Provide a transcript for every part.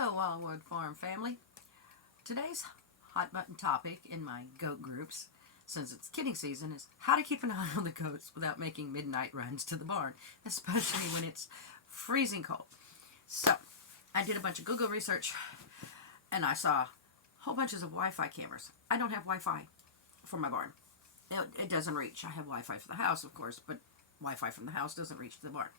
Hello, Wildwood Farm family. Today's hot button topic in my goat groups, since it's kidding season, is how to keep an eye on the goats without making midnight runs to the barn, especially when it's freezing cold. So, I did a bunch of Google research, and I saw whole bunches of Wi-Fi cameras. I don't have Wi-Fi for my barn. It doesn't reach. I have Wi-Fi for the house, of course, but Wi-Fi from the house doesn't reach the barn.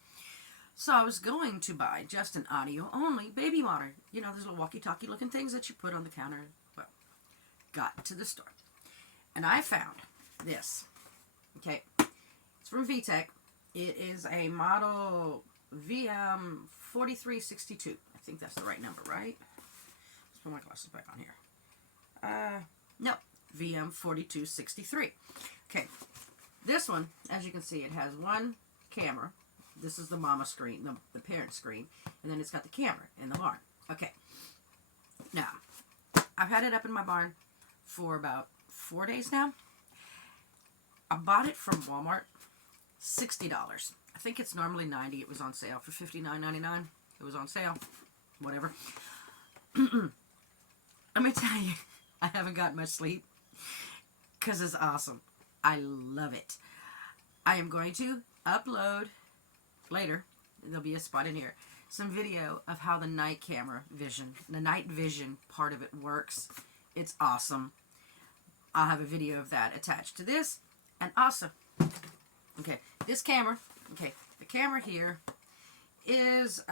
So I was going to buy just an audio-only baby monitor. You know, those little walkie-talkie looking things that you put on the counter. Well, got to the store. And I found this. Okay. It's from VTech. It is a model VM4362. I think that's the right number, right? Let's put my glasses back on here. No. VM4263. Okay. This one, as you can see, it has one camera. This is the mama screen, the parent screen, and then it's got the camera in the barn. Okay. Now, I've had it up in my barn for about 4 days now. I bought it from Walmart, $60. I think it's normally $90. It was on sale for $59.99. It was on sale. Whatever. Let me tell you, I haven't got much sleep because it's awesome. I love it. I am going to upload later, there'll be a spot in here, some video of how the night vision part of it works. It's awesome. I'll have a video of that attached to this. And also, okay, this camera, okay, the camera here is,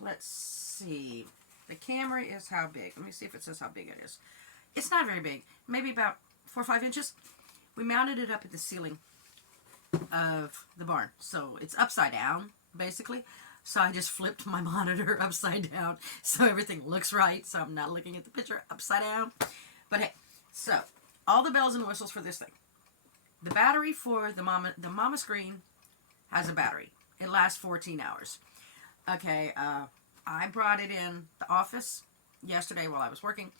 let's see, the camera is how big? Let me see if it says how big it is. It's not very big, maybe about 4 or 5 inches. We mounted it up at the ceiling of the barn, so it's upside down basically. So I just flipped my monitor upside down so everything looks right, so I'm not looking at the picture upside down. But hey, so all the bells and whistles for this thing. The battery for the mama screen has a battery. It lasts 14 hours. Okay, I brought it in the office yesterday while I was working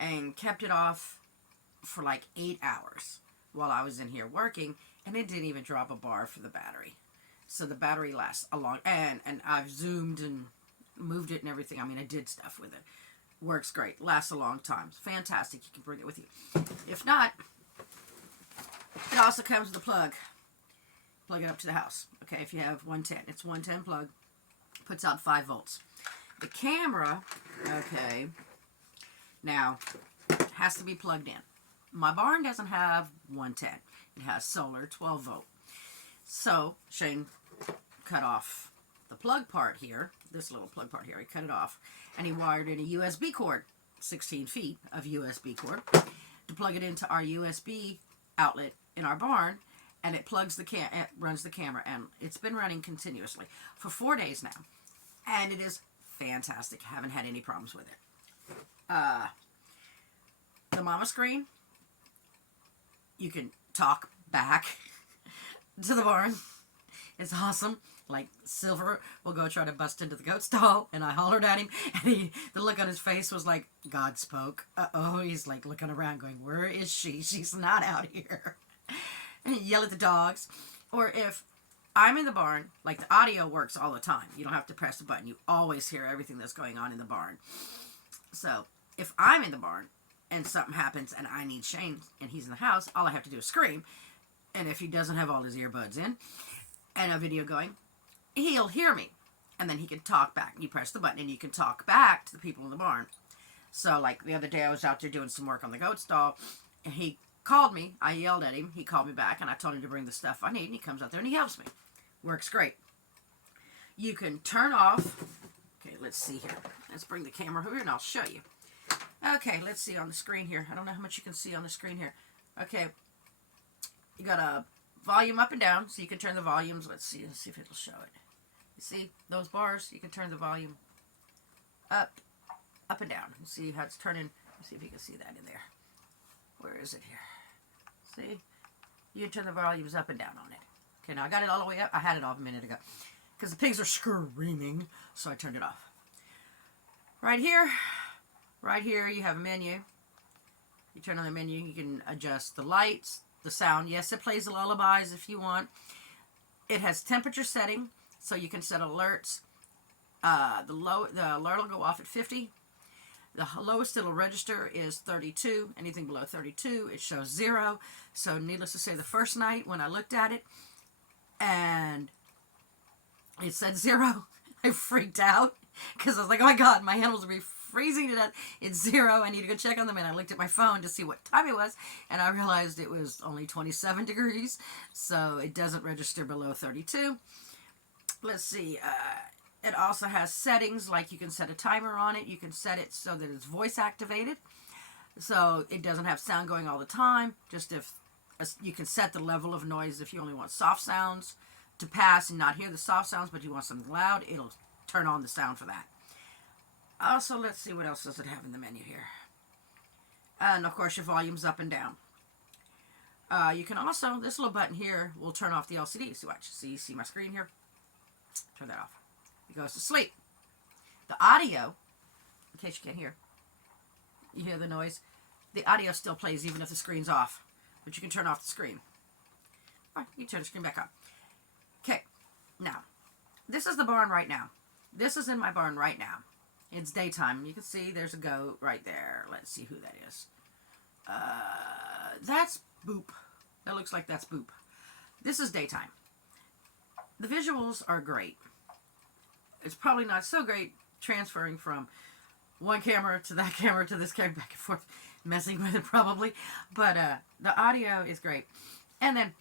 and kept it off for like 8 hours while I was in here working. And it didn't even drop a bar for the battery. So the battery lasts a long... And I've zoomed and moved it and everything. I mean, I did stuff with it. Works great. Lasts a long time. It's fantastic. You can bring it with you. If not, it also comes with a plug. Plug it up to the house. Okay, if you have 110. It's 110 plug. Puts out 5 volts. The camera, okay, now, has to be plugged in. My barn doesn't have 110. It has solar 12 volt. So Shane cut off the plug part here, this little plug part here. He cut it off, and he wired in a USB cord, 16 feet of USB cord, to plug it into our USB outlet in our barn, and it plugs it runs the camera, and it's been running continuously for 4 days now, and it is fantastic. I haven't had any problems with it. The mama screen, you can talk back to the barn. It's awesome. Like, Silver will go try to bust into the goat stall, and I hollered at him, and the look on his face was like, God spoke. Uh-oh, he's like looking around going, where is she? She's not out here. And he yell at the dogs. Or if I'm in the barn, like, the audio works all the time. You don't have to press the button. You always hear everything that's going on in the barn. So, if I'm in the barn, and something happens and I need Shane and he's in the house, all I have to do is scream. And if he doesn't have all his earbuds in and a video going, he'll hear me. And then he can talk back. You press the button and you can talk back to the people in the barn. So, like, the other day I was out there doing some work on the goat stall, and he called me. I yelled at him. He called me back, and I told him to bring the stuff I need, and he comes out there and he helps me. Works great. You can turn off. Okay, let's see here. Let's bring the camera over here and I'll show you. Okay, let's see on the screen here. I don't know how much you can see on the screen here. Okay, you got a volume up and down, so you can turn the volumes. Let's see if it'll show it. You see those bars? You can turn the volume up and down. See how it's turning. Let's see if you can see that in there. Where is it here? See? You can turn the volumes up and down on it. Okay, now I got it all the way up. I had it off a minute ago because the pigs are screaming, so I turned it off. Right here you have a menu. You turn on the menu, you can adjust the lights, the sound. Yes, it plays lullabies if you want. It has temperature setting, so you can set alerts The alert will go off at 50. The lowest it'll register is 32. Anything below 32, it shows 0. So needless to say, the first night when I looked at it and it said 0, I freaked out because I was like, oh my God, my animals will be freezing to death. It's 0. I need to go check on them. And I looked at my phone to see what time it was, and I realized it was only 27 degrees. So it doesn't register below 32. Let's see. It also has settings, like you can set a timer on it. You can set it so that it's voice activated. So it doesn't have sound going all the time. Just if you can set the level of noise if you only want soft sounds to pass and not hear the soft sounds, but you want something loud, it'll turn on the sound for that. Also, let's see, what else does it have in the menu here? And of course, your volume's up and down. You can also, this little button here will turn off the LCD. So watch, see my screen here? Turn that off. It goes to sleep. The audio, in case you can't hear, you hear the noise, the audio still plays even if the screen's off, but you can turn off the screen. All right, you turn the screen back on. Okay, now, this is the barn right now. This is in my barn right now. It's daytime. You can see there's a goat right there. Let's see who that is. That's Boop. That looks like that's Boop. This is daytime. The visuals are great. It's probably not so great transferring from one camera to that camera to this camera, back and forth, messing with it probably. But the audio is great. And then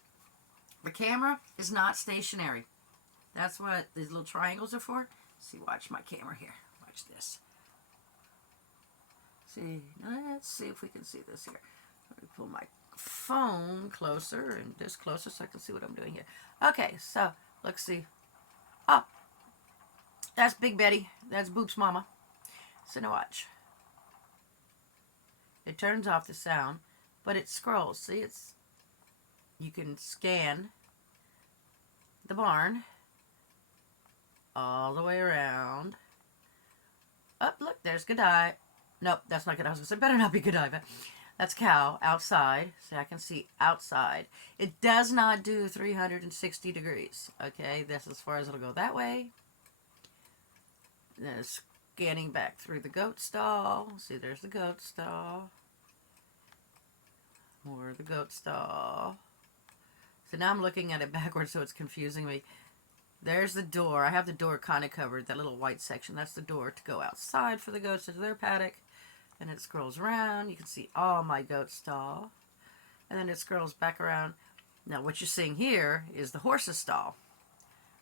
the camera is not stationary. That's what these little triangles are for. See, watch my camera here. Watch this. See, let's see if we can see this here. Let me pull my phone closer and this closer so I can see what I'm doing here. Okay, so let's see. Oh, that's Big Betty. That's Boop's mama. So now watch. It turns off the sound, but it scrolls. See, you can scan the barn all the way around. Oh, look, there's Godiva. Nope, that's not Godiva. I was going to say, better not be Godiva. That's cow outside. See, I can see outside. It does not do 360 degrees. Okay, that's as far as it'll go that way. Then scanning back through the goat stall. See, there's the goat stall. More of the goat stall. So now I'm looking at it backwards, so it's confusing me. There's the door. I have the door kind of covered, that little white section. That's the door to go outside for the goats into their paddock. And it scrolls around. You can see all my goat stall. And then it scrolls back around. Now what you're seeing here is the horse's stall.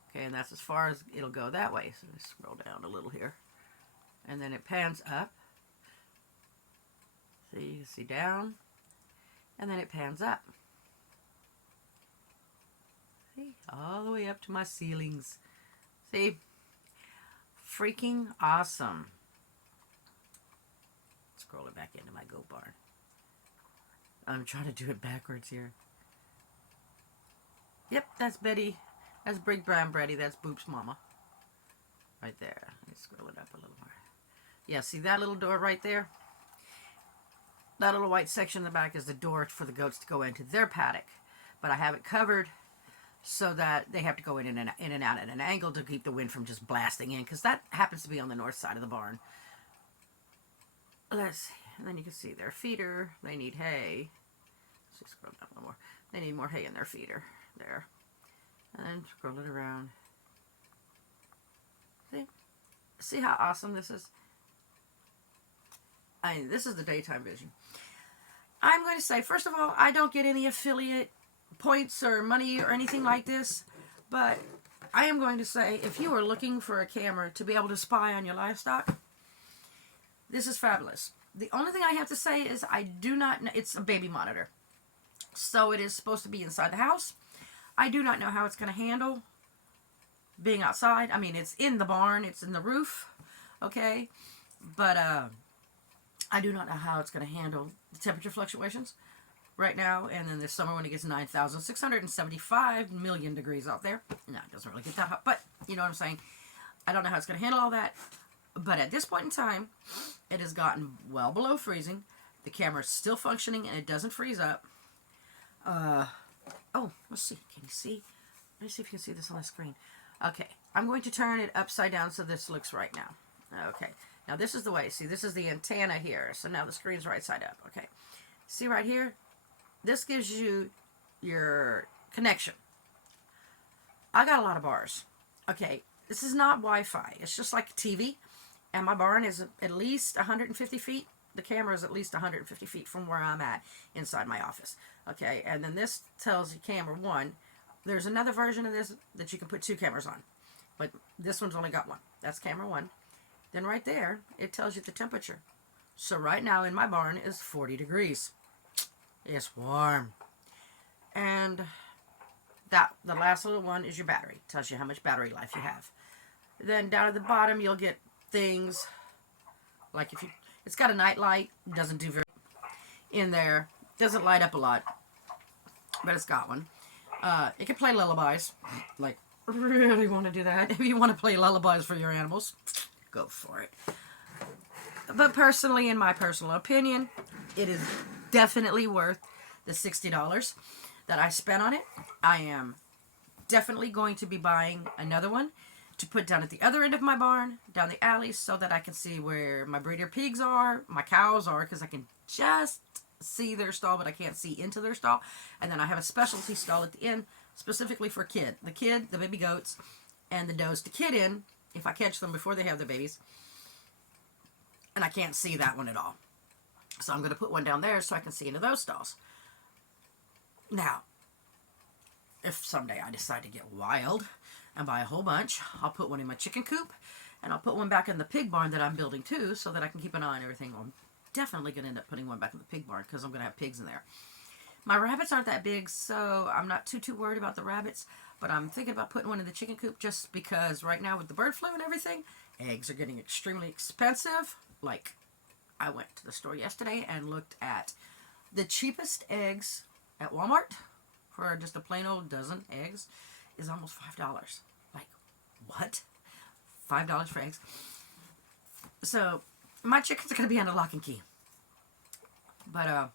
Okay, and that's as far as it'll go that way. So let's scroll down a little here. And then it pans up. So you can see down. And then it pans up. See? All the way up to my ceilings. See? Freaking awesome. Scroll it back into my goat barn. I'm trying to do it backwards here. Yep, that's Betty. That's Big Brown Betty. That's Boop's mama. Right there. Let me scroll it up a little more. Yeah, see that little door right there? That little white section in the back is the door for the goats to go into their paddock. But I have it covered so that they have to go in and out at an angle to keep the wind from just blasting in, because that happens to be on the north side of the barn. Let's see. And then you can see their feeder. They need hay. Let's just scroll down a little more. They need more hay in their feeder. There. And then scroll it around. See? See how awesome this is? This is the daytime vision. I'm going to say, first of all, I don't get any affiliate points or money or anything like this, but I am going to say, if you are looking for a camera to be able to spy on your livestock, this is fabulous. The only thing I have to say is I do not know, it's a baby monitor. So it is supposed to be inside the house. I do not know how it's going to handle being outside. I mean, it's in the barn, it's in the roof, okay? But I do not know how it's going to handle the temperature fluctuations right now. And then this summer when it gets 9,675 million degrees out there. No, it doesn't really get that hot, but you know what I'm saying. I don't know how it's going to handle all that. But at this point in time, it has gotten well below freezing. The camera is still functioning and it doesn't freeze up. Oh, let's see. Can you see? Let me see if you can see this on the screen. Okay. I'm going to turn it upside down so this looks right now. Okay. Now this is the way. See, this is the antenna here. So now the screen's right side up. Okay. See right here? This gives you your connection. I got a lot of bars. Okay. This is not Wi-Fi. It's just like a TV. And my barn is at least 150 feet. The camera is at least 150 feet from where I'm at inside my office. Okay. And then this tells you camera 1. There's another version of this that you can put 2 cameras on. But this one's only got 1. That's camera 1. Then right there, it tells you the temperature. So right now in my barn is 40 degrees. It's warm. And the last little one is your battery. It tells you how much battery life you have. Then down at the bottom, you'll get things like it's got a night light. Doesn't do very in there. Doesn't light up a lot, but it's got one. It can play lullabies. Like, really want to do that. If you want to play lullabies for your animals, go for it. But personally, in my personal opinion, it is definitely worth the $60 that I spent on it. I am definitely going to be buying another one to put down at the other end of my barn, down the alley, so that I can see where my breeder pigs are, my cows are, because I can just see their stall, but I can't see into their stall. And then I have a specialty stall at the end, specifically for the baby goats, and the does to kid in, if I catch them before they have their babies. And I can't see that one at all. So I'm going to put one down there so I can see into those stalls. Now, if someday I decide to get wild and buy a whole bunch, I'll put one in my chicken coop, and I'll put one back in the pig barn that I'm building too, so that I can keep an eye on everything. I'm definitely going to end up putting one back in the pig barn because I'm going to have pigs in there. My rabbits aren't that big, so I'm not too worried about the rabbits, but I'm thinking about putting one in the chicken coop just because right now with the bird flu and everything, eggs are getting extremely expensive. Like, I went to the store yesterday and looked at the cheapest eggs at Walmart for just a plain old dozen eggs is almost $5. Like, what? $5 for eggs? So, my chickens are going to be under lock and key. But,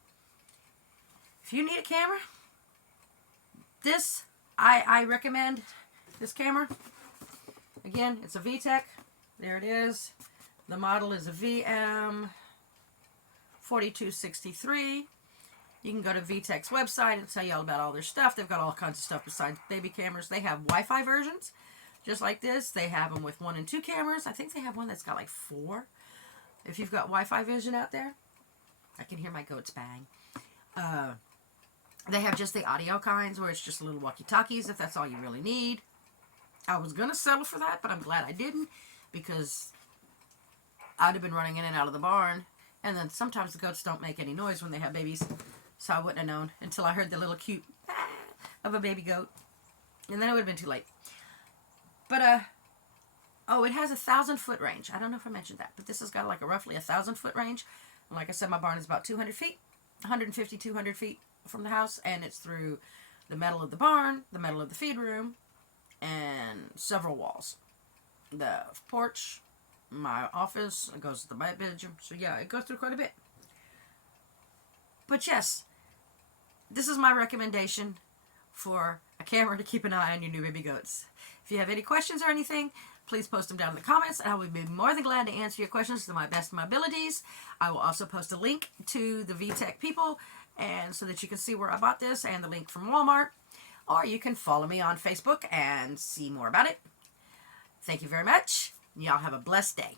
if you need a camera, I recommend this camera. Again, it's a VTech. There it is. The model is a VM4263. You can go to VTech's website and tell you all about all their stuff. They've got all kinds of stuff besides baby cameras. They have Wi-Fi versions, just like this. They have them with 1 and 2 cameras. I think they have one that's got like 4. If you've got Wi-Fi vision out there, I can hear my goats bang. They have just the audio kinds where it's just little walkie-talkies if that's all you really need. I was going to settle for that, but I'm glad I didn't because I'd have been running in and out of the barn. And then sometimes the goats don't make any noise when they have babies. So I wouldn't have known until I heard the little cute of a baby goat. And then it would have been too late. But, it has a 1,000-foot range. I don't know if I mentioned that, but this has got like a roughly 1,000-foot range. And like I said, my barn is about 200 feet, 150, 200 feet from the house. And it's through the metal of the barn, the metal of the feed room, and several walls. The porch, my office, it goes to the bedroom. So yeah, it goes through quite a bit. But yes, this is my recommendation for a camera to keep an eye on your new baby goats. If you have any questions or anything, please post them down in the comments. I will be more than glad to answer your questions to my best of my abilities. I will also post a link to the VTech people, and so that you can see where I bought this, and the link from Walmart. Or you can follow me on Facebook and see more about it. Thank you very much. Y'all have a blessed day.